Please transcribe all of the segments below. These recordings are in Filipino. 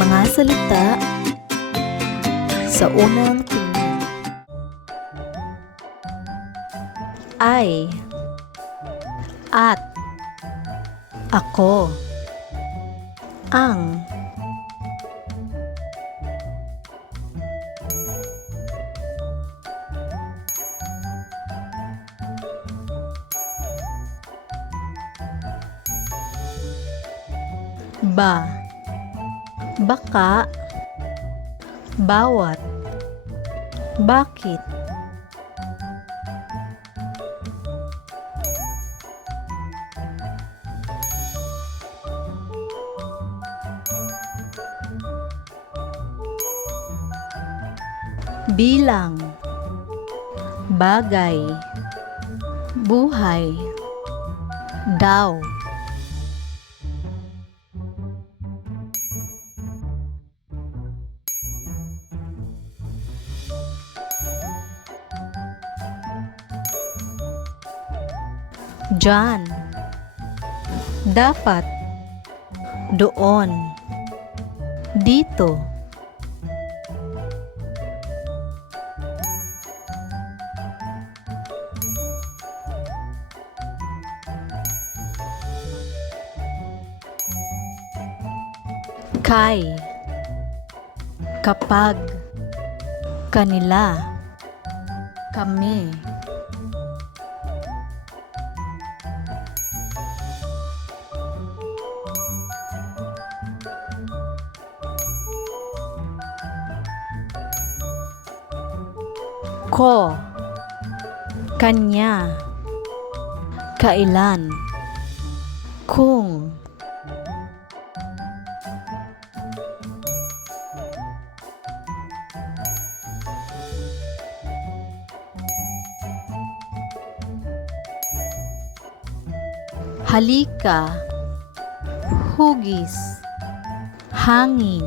Mga salita. Sa unang tingin. Ay. At. Ako. Ang. Ba baka. Bawat. Bakit? Bilang. Bagay. Buhay. Daw Diyan. Dapat. Doon. Dito. Kay. Kapag. Kanila. Kami. Ko. Kanya. Kailan. Kung. Halika. Hugis. Hangin.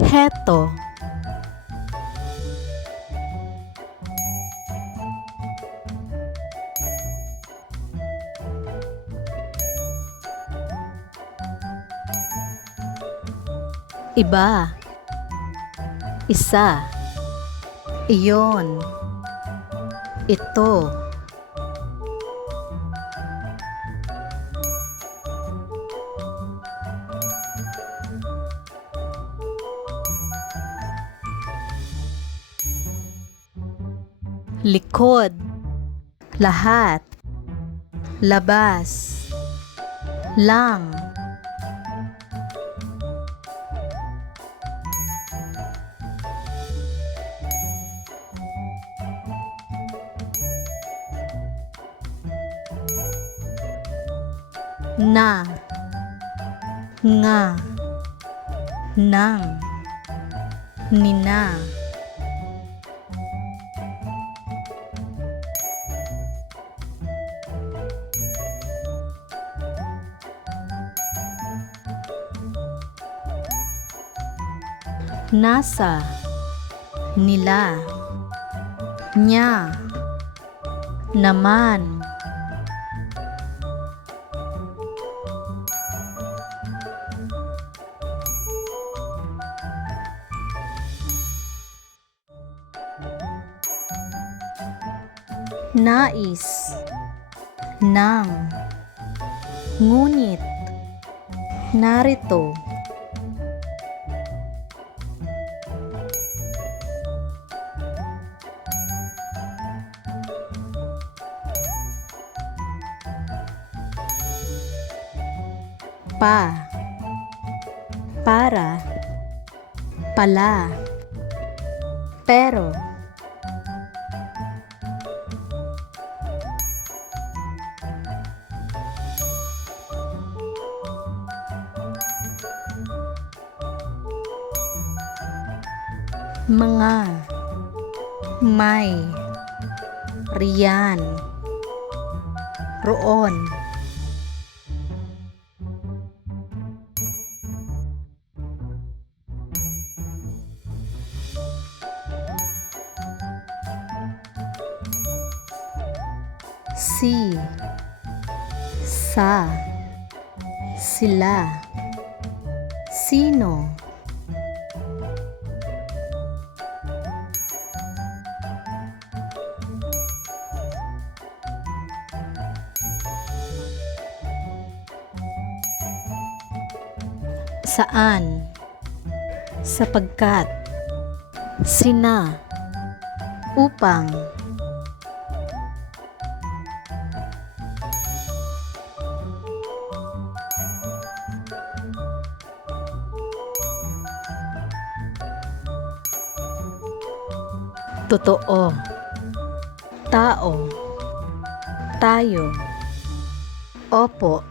Heto Iba. Isa. Iyon. Ito. Likod. Lahat. Labas. Lang. Na. Nga. Nang. Nina. Nasa. Nila. Niya naman nais. Ng ngunit. Narito. Pa. Para. Pala. Pero mga may riyan roon si sa sila Sino? Saan? Sapagkat. Sina. Upang. Totoo. Tao. Tayo. Opo.